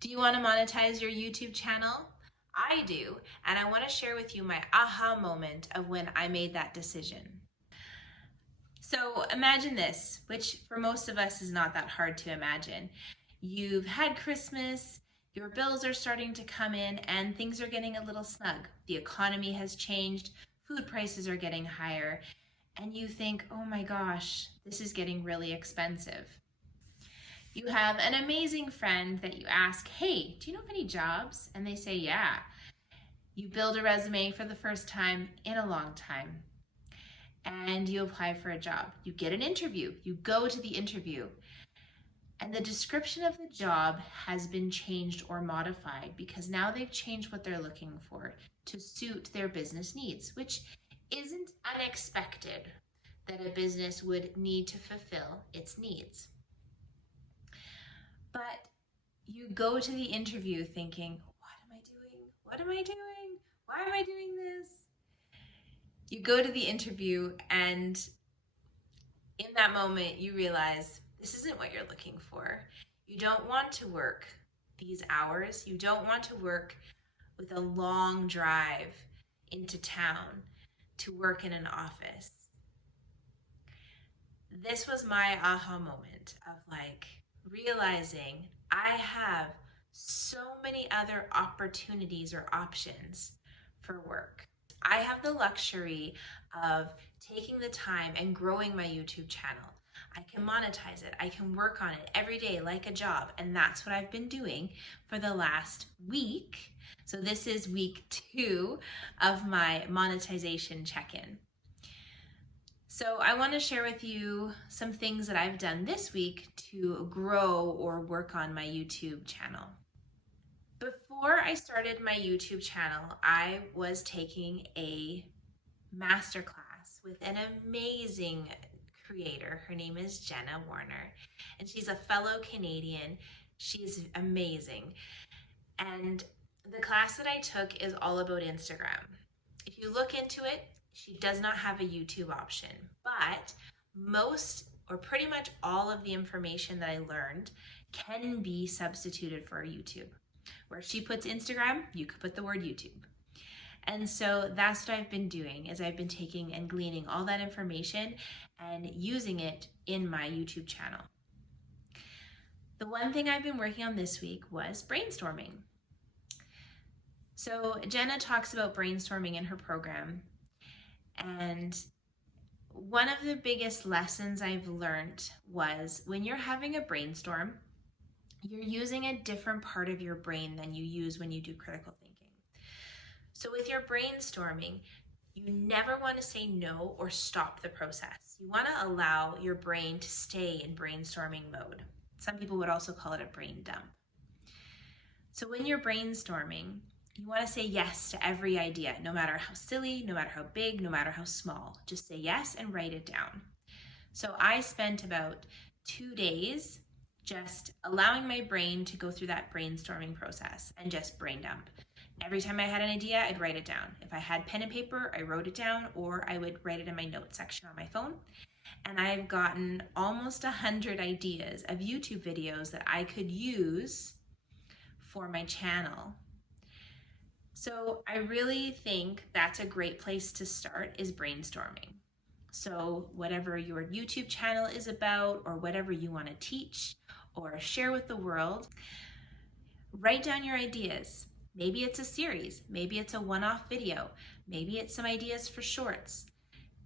Do you want to monetize your YouTube channel? I do, and I want to share with you my aha moment of when I made that decision. So imagine this, which for most of us is not that hard to imagine. You've had Christmas, your bills are starting to come in, and things are getting a little snug. The economy has changed, food prices are getting higher, and you think, oh my gosh, this is getting really expensive. You have an amazing friend that you ask, hey, do you know of any jobs? And they say, yeah. You build a resume for the first time in a long time and you apply for a job. You get an interview, you go to the interview, and the description of the job has been changed or modified because now they've changed what they're looking for to suit their business needs, which isn't unexpected that a business would need to fulfill its needs. But you go to the interview thinking, what am I doing? What am I doing? Why am I doing this? You go to the interview and in that moment you realize this isn't what you're looking for. You don't want to work these hours. You don't want to work with a long drive into town to work in an office. This was my aha moment of realizing I have so many other opportunities or options for work. I have the luxury of taking the time and growing my YouTube channel. I can monetize it. I can work on it every day like a job. And that's what I've been doing for the last week. So this is week 2 of my monetization check-in. So I want to share with you some things that I've done this week to grow or work on my YouTube channel. Before I started my YouTube channel, I was taking a masterclass with an amazing creator. Her name is Jenna Warner, and she's a fellow Canadian. She's amazing. And the class that I took is all about Instagram. If you look into it, she does not have a YouTube option, but most or pretty much all of the information that I learned can be substituted for YouTube. Where she puts Instagram, you could put the word YouTube. And so that's what I've been doing is I've been taking and gleaning all that information and using it in my YouTube channel. The one thing I've been working on this week was brainstorming. So Jenna talks about brainstorming in her program. And one of the biggest lessons I've learned was when you're having a brainstorm, you're using a different part of your brain than you use when you do critical thinking. So with your brainstorming, you never want to say no or stop the process. You want to allow your brain to stay in brainstorming mode. Some people would also call it a brain dump. So when you're brainstorming, you want to say yes to every idea, no matter how silly, no matter how big, no matter how small. Just say yes and write it down. So I spent about 2 days just allowing my brain to go through that brainstorming process and just brain dump. Every time I had an idea, I'd write it down. If I had pen and paper, I wrote it down, or I would write it in my notes section on my phone. And I've gotten almost 100 ideas of YouTube videos that I could use for my channel. So I really think that's a great place to start is brainstorming. So whatever your YouTube channel is about or whatever you want to teach or share with the world, write down your ideas. Maybe it's a series, maybe it's a one-off video, maybe it's some ideas for shorts.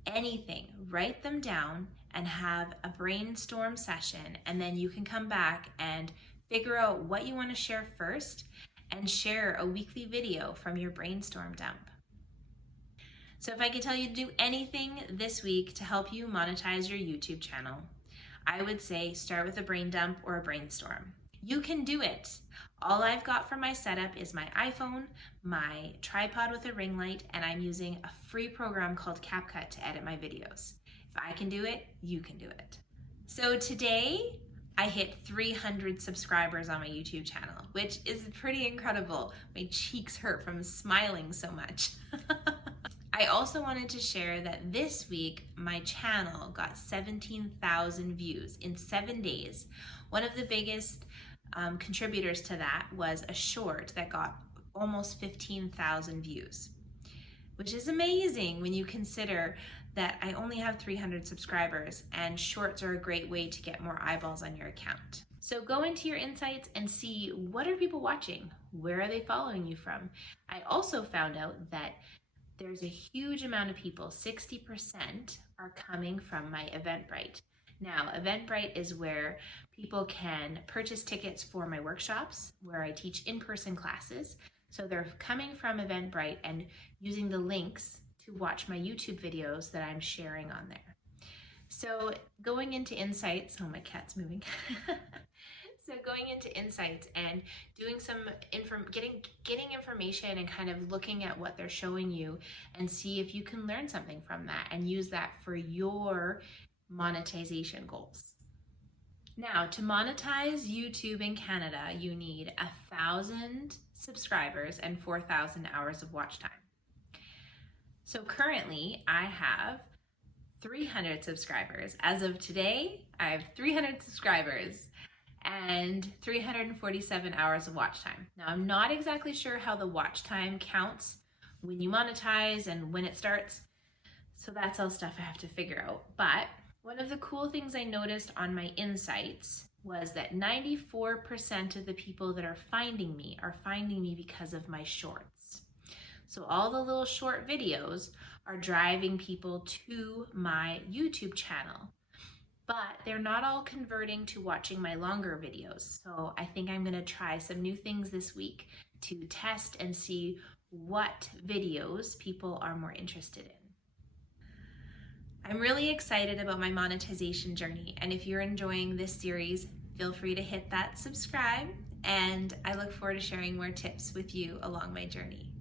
Anything, write them down and have a brainstorm session, and then you can come back and figure out what you want to share first and share a weekly video from your brainstorm dump. So if I could tell you to do anything this week to help you monetize your YouTube channel, I would say start with a brain dump or a brainstorm. You can do it. All I've got for my setup is my iPhone, my tripod with a ring light, and I'm using a free program called CapCut to edit my videos. If I can do it, you can do it. So today, I hit 300 subscribers on my YouTube channel, which is pretty incredible. My cheeks hurt from smiling so much. I also wanted to share that this week, my channel got 17,000 views in 7 days. One of the biggest contributors to that was a short that got almost 15,000 views, which is amazing when you consider that I only have 300 subscribers, and shorts are a great way to get more eyeballs on your account. So go into your insights and see, what are people watching? Where are they following you from? I also found out that there's a huge amount of people, 60% are coming from my Eventbrite. Now, Eventbrite is where people can purchase tickets for my workshops, where I teach in-person classes. So they're coming from Eventbrite and using the links to watch my YouTube videos that I'm sharing on there. So going into insights, oh, my cat's moving. So going into insights and doing some getting information and kind of looking at what they're showing you and see if you can learn something from that and use that for your monetization goals. Now, to monetize YouTube in Canada, you need 1,000 subscribers and 4,000 hours of watch time. So currently I have 300 subscribers. As of today, I have 300 subscribers and 347 hours of watch time. Now, I'm not exactly sure how the watch time counts when you monetize and when it starts. So that's all stuff I have to figure out. But one of the cool things I noticed on my insights was that 94% of the people that are finding me because of my shorts. So all the little short videos are driving people to my YouTube channel, but they're not all converting to watching my longer videos. So I think I'm gonna try some new things this week to test and see what videos people are more interested in. I'm really excited about my monetization journey, and if you're enjoying this series, feel free to hit that subscribe, and I look forward to sharing more tips with you along my journey.